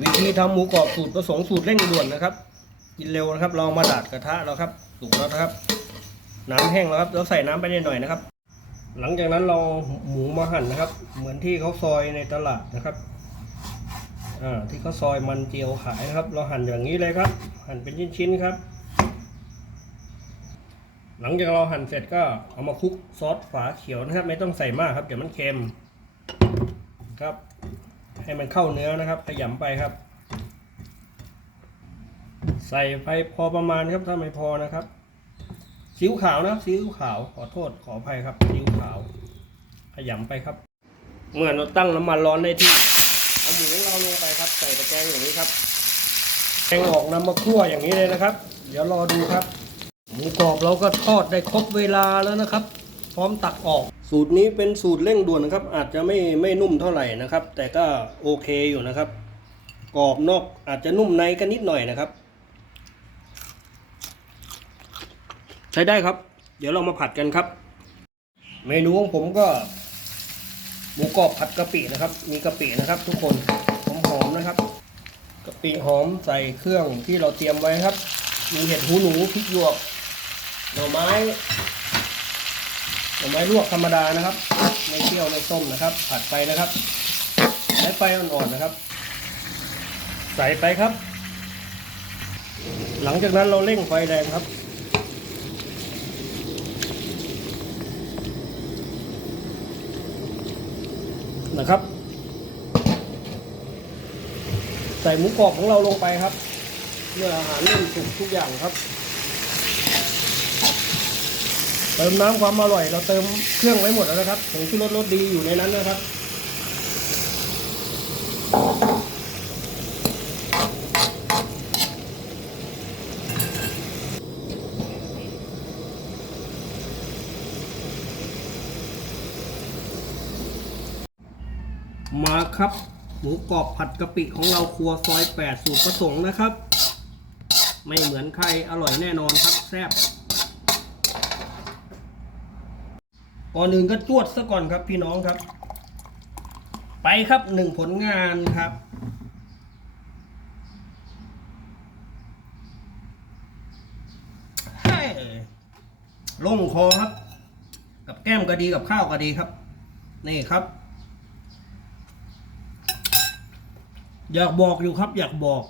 วิธีทำหมูกรอบสูตรประสงค์สูตรเร่งด่วนนะครับ กินเร็วนะครับเรามาดาดกระทะแล้วครับสุกแล้วนะครับน้ำแห้งแล้วครับเราใส่น้ำไปนิดหน่อยนะครับ หลังจากนั้นเราหมูมาหั่นนะครับ เหมือนที่เขาซอยในตลาดนะครับอ่าที่เขาซอยมันเจียวขายนะครับ เราหั่นอย่างนี้เลยครับ หั่นเป็นชิ้นๆครับ หลังจากเราหั่นเสร็จก็เอามาคลุกซอสฝาเขียวนะครับ ไม่ต้องใส่มากครับเดี๋ยวมันเค็มครับ ให้มันเข้าเนื้อนะครับ ขยำไปครับ ใส่ไปพอประมาณครับถ้าไม่พอนะครับซีอิ๊วขาวนะซีอิ๊วขาวขอโทษขออภัยครับซีอิ๊วขาว ขยำไปครับ เมื่อเราตั้งน้ำมันร้อนได้ที่เอาหมูของเราลงไปครับ ใส่ตะแกรงอย่างนี้ครับแกงออกนำมาคั่วอย่างนี้เลยนะครับ เดี๋ยวรอดูครับ หมูกรอบเราก็ทอดได้ครบเวลาแล้วนะครับ พร้อมตักออก สูตรนี้เป็นสูตรเร่งด่วนนะครับ อาจจะไม่ไม่นุ่มเท่าไหร่นะครับ แต่ก็โอเคอยู่นะครับ กรอบนอกอาจจะนุ่มในกันนิดหน่อยนะครับ ใช้ได้ครับ เดี๋ยวเรามาผัดกันครับ เมนูของผมก็หมูกรอบผัดกะปินะครับ มีกะปินะครับ ทุกคนหอมๆนะครับกะปิหอมใส่เครื่องที่เราเตรียมไว้ครับ มีเห็ดหูหนูพริกหยวกหน่อไม้ หน่อไม้ลวกธรรมดานะครับ ไม่เคี่ยวไม่ต้มนะครับ ผัดไปนะครับใช้ไฟอ่อนๆนะครับ ใส่ไปครับ หลังจากนั้นเราเร่งไฟแรงครับนะครับ ใส่หมูกรอบของเราลงไปครับเมื่ออาหารเริ่มสุกทุกอย่างครับ เติมน้ำความอร่อย เราเติมเครื่องไว้หมดแล้วนะครับผงชูรสรสดีอยู่ในนั้นนะครับ มาครับหมูกรอบผัดกะปิของเราครัวซอย 8 สูตรประสงค์นะครับ ไม่เหมือนใครอร่อยแน่นอนครับแซ่บ ก่อนอื่นก็จวดซะก่อนครับพี่น้องครับ ไปครับหนึ่งผลงานครับ ลงคอครับ กับแก้มก็ดีกับข้าวก็ดีครับ นี่ครับ อยากบอกอยู่ครับ อยากบอก